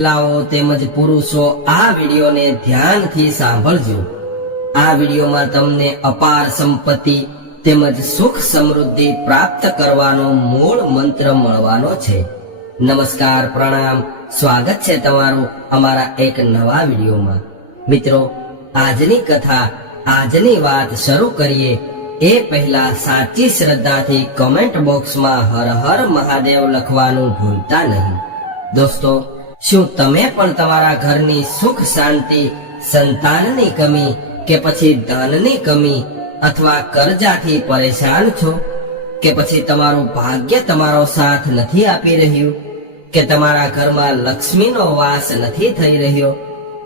મહિલાઓ તેમજ પુરુષો આ વિડીયોને ધ્યાનથી સાંભળજો. આ વિડીયોમાં તમને અપાર સંપત્તિ તેમજ સુખ સમૃદ્ધિ પ્રાપ્ત કરવાનો મૂળ મંત્ર મળવાનો છે. નમસ્કાર, પ્રણામ. સ્વાગત છે તમારું અમારા એક નવા વિડીયોમાં. મિત્રો, આજની કથા, આજની વાત શરૂ કરીએ. એ પહેલા સાચી શ્રદ્ધાથી કમેન્ટ બોક્સમાં હર હર મહાદેવ લખવાનું ભૂલતા નહીં. દોસ્તો શું તમે પણ તમારા ઘરની સુખ શાંતિ, સંતાનની કમી કે પછી ધનની કમી અથવા કરજાથી પરેશાન છો? કે પછી તમારું ભાગ્ય તમારો સાથ નથી આપી રહ્યું? કે તમારા ઘરમાં લક્ષ્મીનો વાસ નથી થઈ રહ્યો?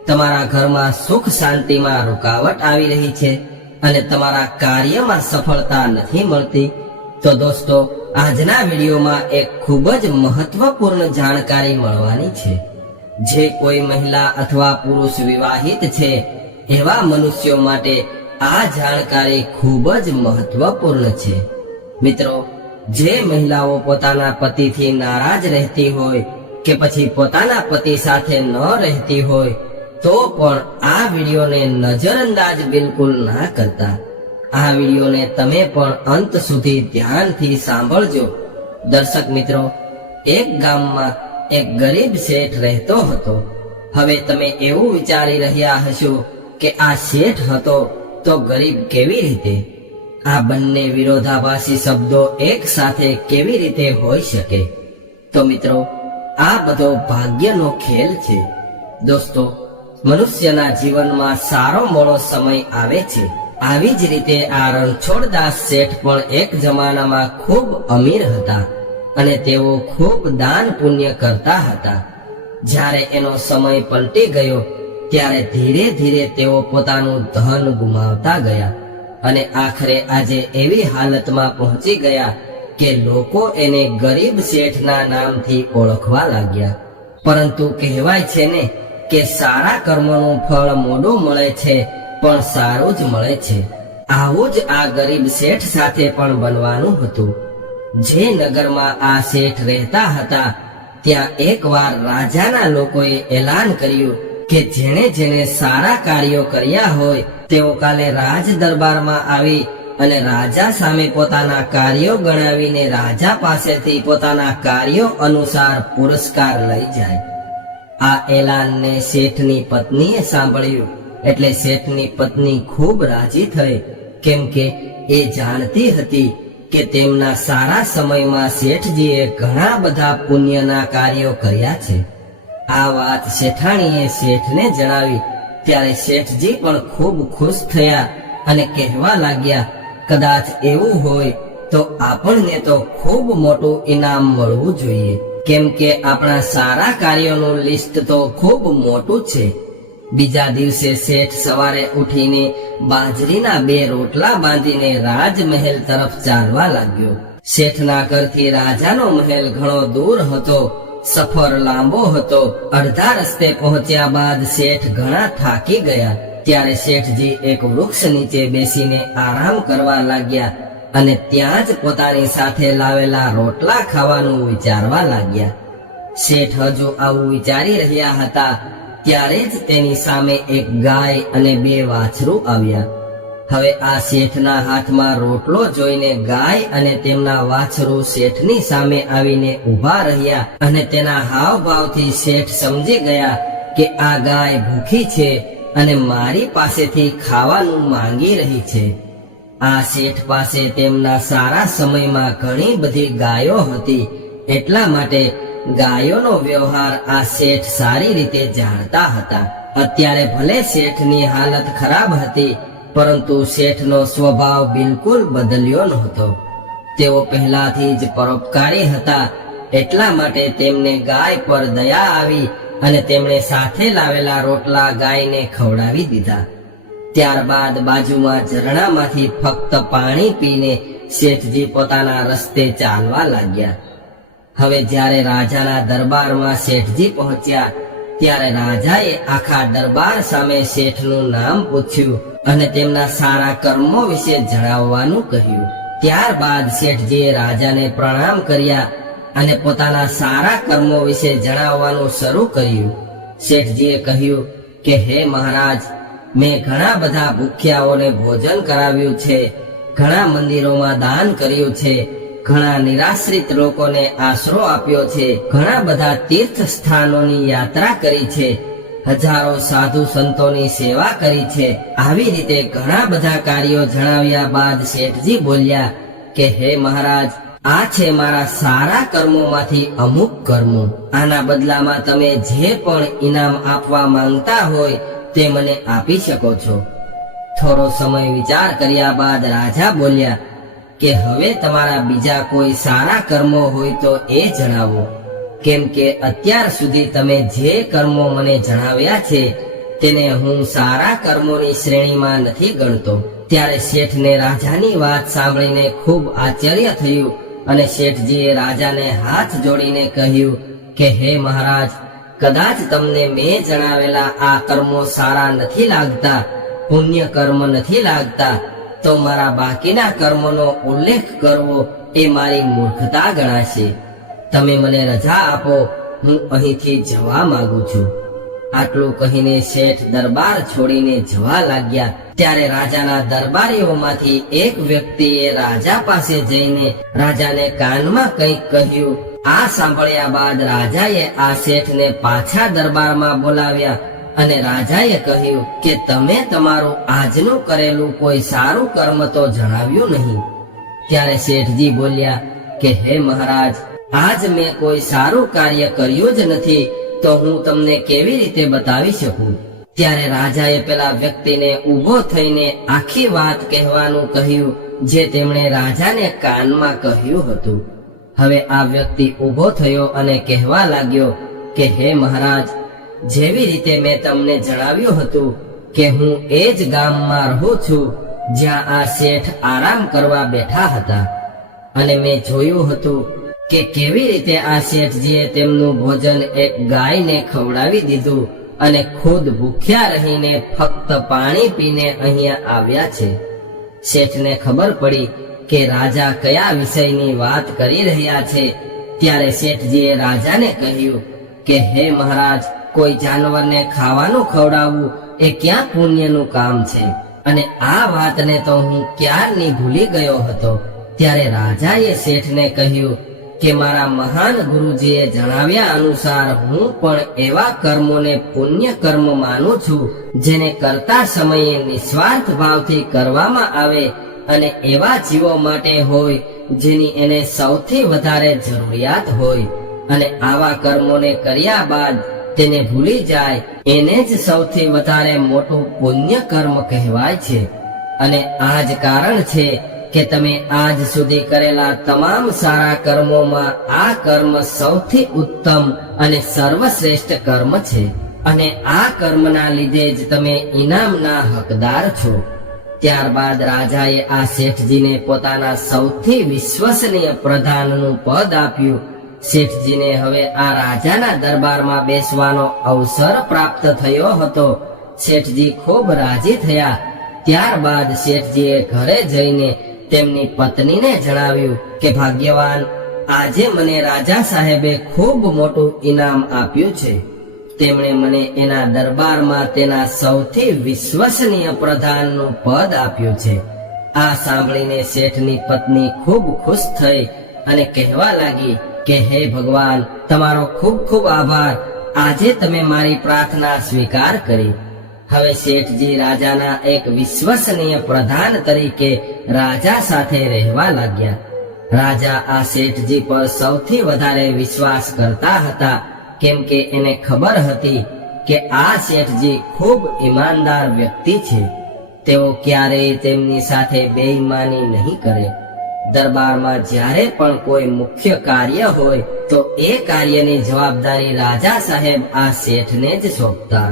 તમારા ઘરમાં સુખ શાંતિમાં રૂકાવટ આવી રહી છે અને તમારા કાર્યમાં સફળતા નથી મળતી? તો દોસ્તો, આજના વિડીયોમાં એક ખૂબ જ મહત્વપૂર્ણ જાણકારી મળવાની છે. જે કોઈ મહિલા અથવા પુરુષ વિવાહિત છે, એવા મનુષ્યો માટે આ જાણકારી ખૂબ જ મહત્વપૂર્ણ છે. મિત્રો, જે મહિલાઓ પોતાના પતિથી નારાજ રહેતી હોય કે પછી પોતાના પતિ સાથે ન રહેતી હોય, તો પણ આ વિડીયોને નજરઅંદાજ બિલકુલ ના કરતા. આ વિડીયોને તમે પણ અંત સુધી ધ્યાનથી સાંભળજો. દર્શક મિત્રો, એક ગામમાં એક ગરીબ શેઠ રહેતો હતો. હવે તમે એવું વિચારી રહ્યા હશો કે આ શેઠ હતો તો ગરીબ કેવી રીતે? આ બંને વિરોધાભાસી શબ્દો એક સાથે કેવી રીતે હોઈ શકે? તો મિત્રો, આ બધો ભાગ્યનો ખેલ છે. દોસ્તો, મનુષ્યના જીવનમાં સારો મોડો સમય આવે છે. આવી જ રીતે આ રણછોડદાસ શેઠ પણ એક જમાનામાં ખૂબ અમીર હતા અને તેઓ ખૂબ દાન પુણ્ય કરતા હતા. જ્યારે એનો સમય પલટી ગયો, ત્યારે ધીરે ધીરે તેઓ પોતાનું ધન ગુમાવતા ગયા અને આખરે આજે એવી હાલતમાં પહોંચી ગયા કે લોકો એને ગરીબ શેઠના નામથી ઓળખવા લાગ્યા. પરંતુ કહેવાય છે ને કે સારા કર્મનું ફળ મોડું મળે છે પણ સારું જ મળે છે. આવું જ આ ગરીબ શેઠ સાથે પણ બનવાનું હતું. જે નગરમાં આ શેઠ રહેતા હતા, ત્યાં એકવાર રાજાના લોકોએ એલાન કર્યું કે જેણે જેણે સારા કાર્યો કર્યા હોય, તેઓ કાલે રાજ દરબારમાં આવી અને રાજા સામે પોતાના કાર્યો ગણાવીને રાજા પાસેથી પોતાના કાર્યો અનુસાર પુરસ્કાર લઈ જાય. આ એલાનને શેઠની પત્નીએ સાંભળ્યું. એટલે શેઠની પત્ની ખૂબ રાજી થઈ. કેમ કે એ જાણતી હતી કે તેમના સારા સમયમાં શેઠજીએ ઘણા બધા પુણ્યના કાર્યો કર્યા છે. આ વાત શેઠાણીએ શેઠને જણાવી. ત્યારે શેઠજી પણ ખૂબ ખુશ થયા અને કહેવા લાગ્યા, કદાચ એવું હોય તો આપણને તો ખૂબ મોટું ઇનામ મળવું જોઈએ. કેમ કે આપણા સારા કાર્યોનું લિસ્ટ તો ખૂબ મોટું છે. બીજા દિવસે શેઠ સવારે ઉઠીને બાજરીના બે રોટલા બાંધીને રાજમહેલ તરફ ચાલવા લાગ્યો. શેઠના ઘરથી રાજાનો મહેલ ઘણો દૂર હતો. સફર લાંબો હતો. અડધા રસ્તે પહોંચ્યા બાદ શેઠ ઘણા થાકી ગયા. ત્યારે શેઠજી એક વૃક્ષ નીચે બેસીને આરામ કરવા લાગ્યા અને ત્યાં જ પોતાની સાથે લાવેલા રોટલા ખાવાનું વિચારવા લાગ્યા. શેઠ હજુ આવું વિચારી રહ્યા હતા ત્યારે જ તેની સામે એક ગાય અને બે વાછરું આવ્યા. હવે આ શેઠના હાથમાં રોટલો જોઈને ગાય અને તેમના વાછરું શેઠની સામે આવીને ઊભા રહ્યા અને તેના હાવભાવથી શેઠ સમજી ગયા કે આ ગાય ભૂખી છે અને મારી પાસેથી ખાવાનું માંગી રહી છે. આ શેઠ પાસે તેમના સારા સમયમાં ઘણી બધી ગાયો હતી, એટલા માટે ગાયોનો વ્યવહાર આ શેઠ સારી રીતે જાણતા હતા. અત્યારે ભલે શેઠની હાલત ખરાબ હતી, પરંતુ શેઠનો સ્વભાવ બિલકુલ બદલ્યો નહોતો. તેઓ પહેલાથી જ પરોપકારી હતા, એટલા માટે તેમને ગાય પર દયા આવી અને તેમણે સાથે લાવેલા રોટલા ગાયને ખવડાવી દીધા. ત્યારબાદ બાજુમાં ઝરણામાંથી ફક્ત પાણી પીને શેઠજી પોતાના રસ્તે ચાલવા લાગ્યા. હવે જ્યારે રાજાના દરબારમાં શેઠજી પહોંચ્યા, ત્યારે રાજાએ આખા દરબાર સામે શેઠનું નામ પૂછ્યું અને તેમના સારા કર્મો વિશે જણાવવાનું કહ્યું. ત્યારબાદ શેઠજીએ રાજાને પ્રણામ કર્યા અને પોતાના સારા કર્મો વિશે જણાવવાનું શરૂ કર્યું. શેઠજીએ કહ્યું કે, હે મહારાજ, મેં ઘણા બધા ભૂખ્યાઓને ભોજન કરાવ્યું છે, ઘણા મંદિરોમાં દાન કર્યું છે ઘણા નિરાશ્રિત લોકોને આશરો આપ્યો છે. ઘણા બધા તીર્થ સ્થાનોની યાત્રા કરી છે. હજારો સાધુ સંતોની સેવા કરી છે. આવી રીતે ઘણા બધા કાર્યો જણાવ્યા બાદ શેઠજી બોલ્યા કે, હે મહારાજ, આ છે મારા સારા કર્મોમાંથી અમુક કર્મો. આના બદલામાં તમે જે પણ ઇનામ આપવા માંગતા હોય તે મને આપી શકો છો. થોડો સમય વિચાર કર્યા બાદ રાજા બોલ્યા કે હવે તમારા બીજા કોઈ સારા કર્મો હોય તો એ જણાવો. કેમ કે અત્યાર સુધી તમે જે કર્મો મને જણાવ્યા છે, તેને હું સારા કર્મોની શ્રેણીમાં નથી ગણતો. ત્યારે શેઠને રાજાની વાત સાંભળીને ખૂબ આશ્ચર્ય થયું અને શેઠજીએ રાજાને હાથ જોડીને કહ્યું કે, હે મહારાજ, કદાચ તમને મેં જણાવેલા આ કર્મો સારા નથી લાગતા પુણ્ય કર્મ નથી લાગતા તો મારા બાકીના કર્મોનો ઉલ્લેખ કરવો એ મારી મૂર્ખતા ગણાશે. તમે મને રજા આપો, હું અહીંથી જવા માંગુ છું. આટલું કહીને શેઠ દરબાર છોડીને જવા લાગ્યા. ત્યારે રાજાના દરબારીઓમાંથી એક વ્યક્તિએ રાજા પાસે જઈને રાજાને કાનમાં કંઈક કહ્યું. આ સાંભળ્યા બાદ રાજાએ આ શેઠને પાછા દરબારમાં બોલાવ્યા. અને રાજાએ કહ્યું કે તમે તમારું આજનું કરેલું કોઈ સારું કર્મ તો જણાવ્યું નહીં. ત્યારે શેઠજી બોલ્યા, કે હે મહારાજ, આજ મેં કોઈ સારું કાર્ય કર્યું જ નથી, તો હું તમને કેવી રીતે બતાવી શકું? ત્યારે રાજાએ પેલા વ્યક્તિને ઊભો થઈને આખી વાત કહેવાનું કહ્યું, જે તેમણે રાજાને કાનમાં કહ્યું હતું. હવે આ વ્યક્તિ ઊભો થયો અને કહેવા લાગ્યો કે હે મહારાજ જેવી રીતે મેં તમને જણાવ્યું હતું કે હું એ જ ગામમાં રહું છું, જ્યાં આ શેઠ આરામ કરવા બેઠા હતા. અને મેં જોયું હતું કે કેવી રીતે આ શેઠજીએ તેમનું ભોજન એક ગાયને ખવડાવી દીધું અને ખુદ ભૂખ્યા રહીને ફક્ત પાણી પીને અહીંયા આવ્યા છે. શેઠને ખબર પડી કે રાજા કયા વિષયની વાત કરી રહ્યા છે, ત્યારે શેઠજીએ રાજાને કહ્યું કે, હે મહારાજ કોઈ જાનવરને ખાવાનું ખવડાવવું એ ક્યાં પુણ્યનું કામ છે. અને આ વાતને તો હું ક્યારની ભૂલી ગયો હતો? ત્યારે રાજાએ શેઠને કહ્યું કે, મારા મહાન ગુરુજીએ જણાવ્યા અનુસાર હું પણ એવા કર્મોને પુણ્ય કર્મ માનું છું, જેને કરતા સમયે નિસ્વાર્થ ભાવથી કરવામાં આવે અને એવા જીવો માટે હોય જેની એને સૌથી વધારે જરૂરિયાત હોય. અને આવા કર્મોને કર્યા બાદ તેને ભૂલી જાય, એને જ સૌથી વધારે મોટું પુણ્ય કર્મ કહેવાય છે. અને આ જ કારણ છે કે તમે આજ સુધી કરેલા તમામ સારા કર્મોમાં આ કર્મ સૌથી ઉત્તમ અને સર્વશ્રેષ્ઠ કર્મ છે. અને આ કર્મના લીધે જ તમે ઇનામના હકદાર છો. ત્યારબાદ રાજાએ આ શેઠજીને પોતાના સૌથી વિશ્વસનીય પ્રધાનનું પદ આપ્યું શેઠજીને હવે આ રાજાના દરબારમાં બેસવાનો અવસર પ્રાપ્ત થયો હતો. શેઠજી ખૂબ રાજી થયા. ત્યારબાદ શેઠજીએ ઘરે જઈને તેમની પત્નીને જણાવ્યું કે, ભાગ્યવાન, આજે મને રાજા સાહેબે ખૂબ મોટું ઇનામ આપ્યું છે. તેમણે મને એના દરબારમાં તેના સૌથી વિશ્વસનીય પ્રધાનનું પદ આપ્યું છે. આ સાંભળીને શેઠની પત્ની ખૂબ ખુશ થઈ અને કહેવા લાગી કે હે ભગવાન, તમારો ખૂબ ખૂબ આભાર. આજે તમે મારી પ્રાર્થના સ્વીકાર કરી. હવે શેઠજી રાજાના એક વિશ્વસનીય પ્રધાન તરીકે રાજા સાથે રહેવા લાગ્યા. રાજા આ શેઠજી પર સૌથી વધારે વિશ્વાસ કરતા હતા, કેમ કે એને ખબર હતી કે આ શેઠજી ખૂબ ઈમાનદાર વ્યક્તિ છે. તેઓ ક્યારેય તેમની સાથે બેઈમાની નહીં કરે. દરબારમાં જ્યારે પણ કોઈ મુખ્ય કાર્ય હોય, તો એ કાર્યની જવાબદારી રાજા સાહેબ આ શેઠને જ સોંપતા.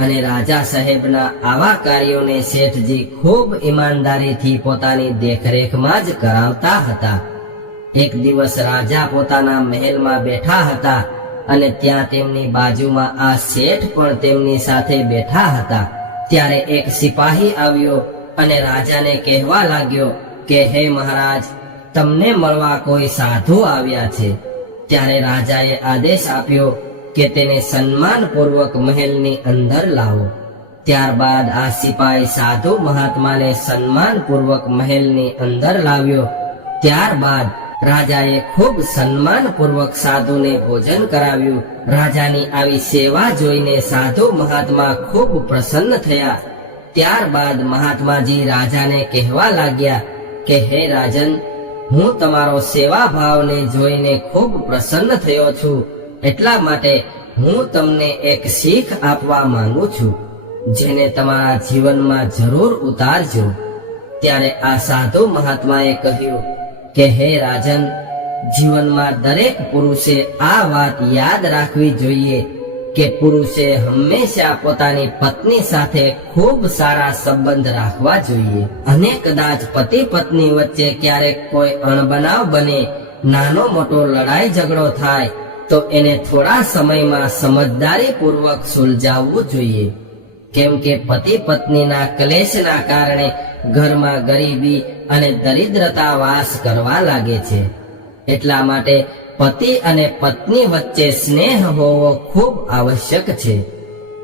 અને રાજા સાહેબના આવા કાર્યોને શેઠજી ખૂબ ઈમાનદારીથી પોતાની દેખરેખમાં જ કરાવતા હતા. એક દિવસ રાજા પોતાના મહેલમાં બેઠા હતા અને ત્યાં તેમની બાજુમાં આ શેઠ પણ તેમની સાથે બેઠા હતા. ત્યારે એક સિપાહી આવ્યો અને રાજાને કહેવા લાગ્યો કે, હે મહારાજ, તમને મળવા કોઈ સાધુ આવ્યા છે? ત્યારે રાજાએ આદેશ આપ્યો કે તેને સન્માનપૂર્વક મહેલની અંદર લાવો. ત્યારબાદ આ સિપાઈ સાધુ મહાત્માને સન્માનપૂર્વક મહેલની અંદર લાવ્યો. ત્યારબાદ રાજાએ ખૂબ સન્માનપૂર્વક સાધુને ભોજન કરાવ્યું. રાજાની આવી સેવા જોઈને સાધુ મહાત્મા ખૂબ પ્રસન્ન થયા. ત્યારબાદ મહાત્માજી રાજાને કહેવા લાગ્યા કે હે રાજન, હું તમારો સેવા ભાવને જોઈને ખૂબ પ્રસન્ન થયો છું. એટલા માટે હું તમને એક શીખ આપવા માંગુ છું, જેને તમારા જીવનમાં જરૂર ઉતારજો. ત્યારે આ સાધુ મહાત્માએ કહ્યું, કે હે રાજન, જીવનમાં દરેક પુરુષે આ વાત યાદ રાખવી જોઈએ. કે પુરુષે હંમેશા પોતાની પત્ની સાથે ખૂબ સારા સંબંધ રાખવા જોઈએ. અને કદાચ પતિ પત્ની વચ્ચે ક્યારેક કોઈ અણબનાવ બને, નાનો મોટો લડાઈ ઝઘડો થાય, તો એને થોડા સમયમાં સમજદારી પૂર્વક સુલઝાવવું જોઈએ. કેમ કે પતિ પત્નીના ક્લેશના કારણે ઘરમાં ગરીબી અને દરિદ્રતા વાસ કરવા લાગે છે. એટલા માટે પતિ અને પત્ની વચ્ચે સ્નેહ હોવો ખૂબ આવશ્યક છે.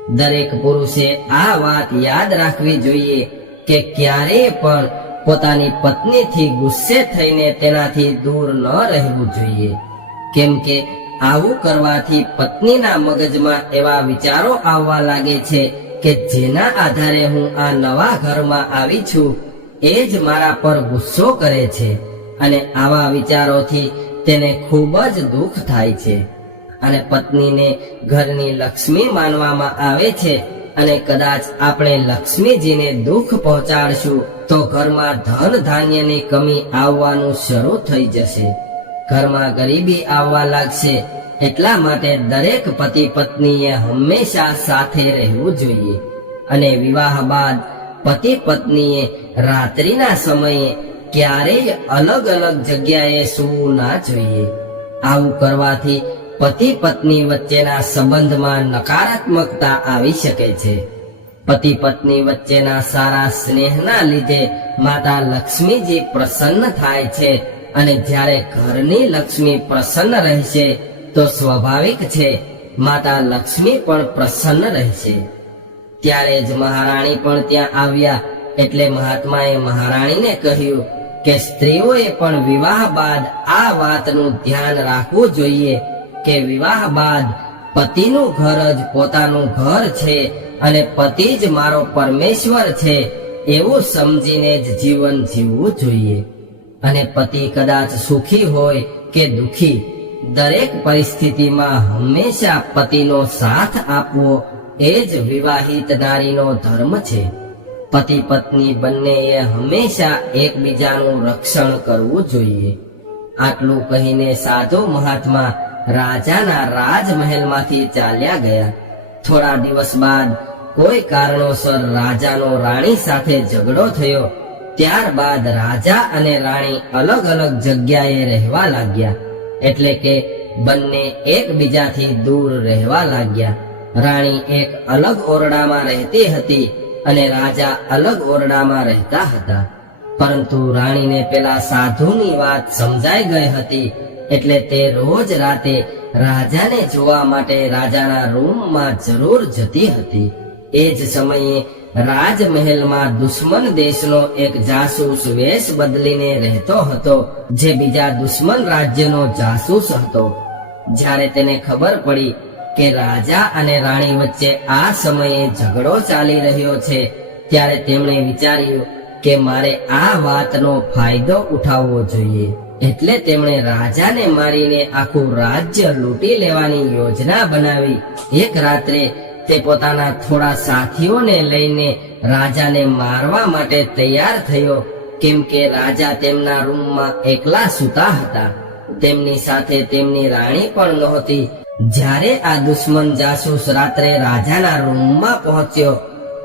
દરેક પુરુષે આ વાત યાદ રાખવી જોઈએ કે ક્યારેય પણ પોતાની પત્નીથી ગુસ્સે થઈને તેનાથી દૂર ન રહેવું જોઈએ. કેમ કે આવું કરવાથી પત્નીના મગજમાં એવા વિચારો આવવા લાગે છે કે જેના આધારે હું આ નવા ઘરમાં આવી છું, એ જ મારા પર ગુસ્સો કરે છે. અને આવા વિચારોથી તેને ખૂબ જ દુઃખ થાય છે. અને પત્નીને ઘરની લક્ષ્મી માનવામાં આવે છે અને કદાચ આપણે લક્ષ્મીજીને દુઃખ પહોંચાડશું, તો ઘરમાં ધન ધાન્યની કમી આવવાનું શરૂ થઈ જશે. ઘરમાં ગરીબી આવવા લાગશે, એટલા માટે દરેક પતિ પત્નીએ હંમેશા સાથે રહેવું જોઈએ. અને વિવાહ બાદ પતિ પત્નીએ રાત્રિના સમયે ક્યારેય અલગ અલગ જગ્યાએ સૂવું ના જોઈએ. આવું કરવાથી પતિ પત્ની વચ્ચેના સંબંધમાં નકારાત્મકતા આવી શકે છે. પતિ પત્ની વચ્ચેના સારા સ્નેહના લીધે માતા લક્ષ્મીજી પ્રસન્ન થાય છે અને જ્યારે ઘરની લક્ષ્મી પ્રસન્ન રહેશે તો સ્વાભાવિક છે માતા લક્ષ્મી પણ પ્રસન્ન રહેશે. ત્યારે જ મહારાણી પણ ત્યાં આવ્યા એટલે મહાત્માએ મહારાણીને કહ્યું કે સ્ત્રીઓએ પણ વિવાહ બાદ આ વાતનું ધ્યાન રાખવું જોઈએ કે વિવાહ બાદ પતિનું ઘર જ પોતાનું ઘર છે અને પતિ જ મારો પરમેશ્વર છે એવું સમજીને જ જીવન જીવવું જોઈએ. અને પતિ કદાચ સુખી હોય કે દુખી, દરેક પરિસ્થિતિમાં હંમેશા પતિનો સાથ આપવો એ જ વિવાહિત નારીનો ધર્મ છે. પતિ પત્ની બંનેએ હંમેશા એકબીજાનું રક્ષણ કરવું જોઈએ. આટલું કહીને સાધુ મહાત્મા રાજાના રાજમહેલમાંથી ચાલ્યા ગયા. થોડા દિવસ બાદ કોઈ કારણોસર રાજાનો રાણી સાથે ઝઘડો થયો. ત્યારબાદ રાજા અને રાણી અલગ અલગ જગ્યાએ રહેવા લાગ્યા. એટલે કે બંને એકબીજાથી દૂર રહેવા લાગ્યા. રાણી એક અલગ ઓરડામાં રહેતી હતી. અને રાજા અલગ ઓરડામાં રહેતા હતા. પરંતુ રાણીને પેલા સાધુની વાત સમજાઈ ગઈ હતી, એટલે તે રોજ રાતે રાજાને જોવા માટે રાજાના રૂમમાં જરૂર જતી હતી. એ જ સમયે રાજમહેલમાં દુશ્મન દેશનો એક જાસૂસ વેશ બદલીને રહેતો હતો, જે બીજા દુશ્મન રાજ્યનો જાસૂસ હતો. જ્યારે તેને ખબર પડી કે રાજા અને રાણી વચ્ચે આ સમયે ઝઘડો ચાલી રહ્યો છે, ત્યારે તેમણે વિચાર્યું કે મારે આ વાતનો ફાયદો ઉઠાવવો જોઈએ. એટલે તેમણે રાજાને મારીને આખું રાજ્ય લૂંટી લેવાની યોજના બનાવી. એક રાત્રે તે પોતાના થોડા સાથીઓને લઈને રાજાને મારવા માટે તૈયાર થયો, કેમ કે રાજા તેમના રૂમમાં એકલા સૂતા હતા. તેમની સાથે તેમની રાણી પણ નહોતી જ્યારે આ દુશ્મન જાસૂસ રાત્રે રાજાના રૂમમાં પહોંચ્યો,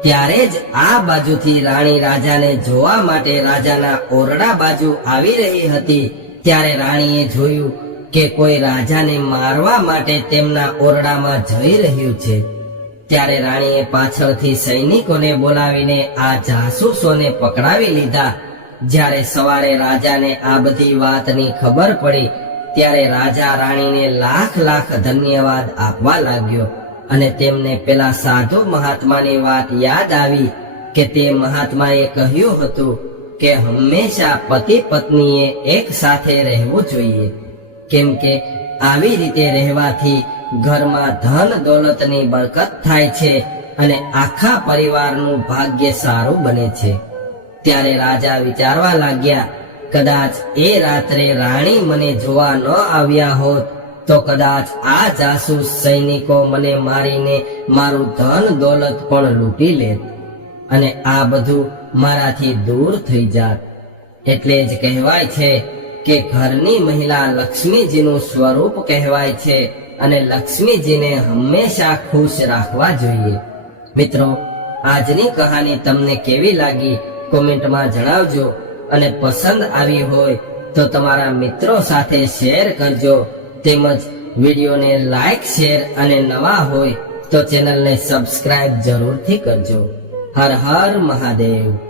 ત્યારે જ આ બાજુથી રાણી રાજાને જોવા માટે રાજાના ઓરડા બાજુ આવી રહી હતી. ત્યારે રાણીએ જોયું કે કોઈ રાજાને મારવા માટે તેમના ઓરડામાં જઈ રહ્યું છે. ત્યારે રાણીએ પાછળથી સૈનિકોને બોલાવીને આ જાસૂસોને પકડાવી લીધા. જ્યારે સવારે રાજાને આ બધી વાતની ખબર પડી ત્યારે રાજા રાણીને લાખ લાખ ધન્યવાદ આપવા લાગ્યો અને તેમને પેલા સાધુ મહાત્માની વાત યાદ આવી કે તે મહાત્માએ કહ્યું હતું કે હંમેશા પતિ પત્નીએ એક સાથે રહેવું જોઈએ. કેમ કે આવી રીતે રહેવાથી ઘરમાં ધન દોલતની બરકત થાય છે અને આખા પરિવારનું ભાગ્ય સારું બને છે. ત્યારે રાજા વિચારવા લાગ્યા કદાચ એ રાત્રે રાણી મને જોવા ન આવ્યા હોત, તો કદાચ આ જાસૂસ સૈનિકો મને મારીને મારું ધન દોલત પણ લૂંટી લેત અને આ બધું મારાથી દૂર થઈ જાત. એટલે જ કહેવાય છે કે ઘરની મહિલા લક્ષ્મીજીનું સ્વરૂપ કહેવાય છે અને લક્ષ્મીજીને હંમેશા ખુશ રાખવા જોઈએ. મિત્રો, આજની કહાની તમને કેવી લાગી? કોમેન્ટમાં જણાવજો. અને પસંદ આવી હોય તો તમારા મિત્રો સાથે શેર કરજો. તેમજ વિડીયોને લાઈક, શેર અને નવા હોય તો ચેનલને સબસ્ક્રાઇબ જરૂરથી કરજો. હર હર મહાદેવ.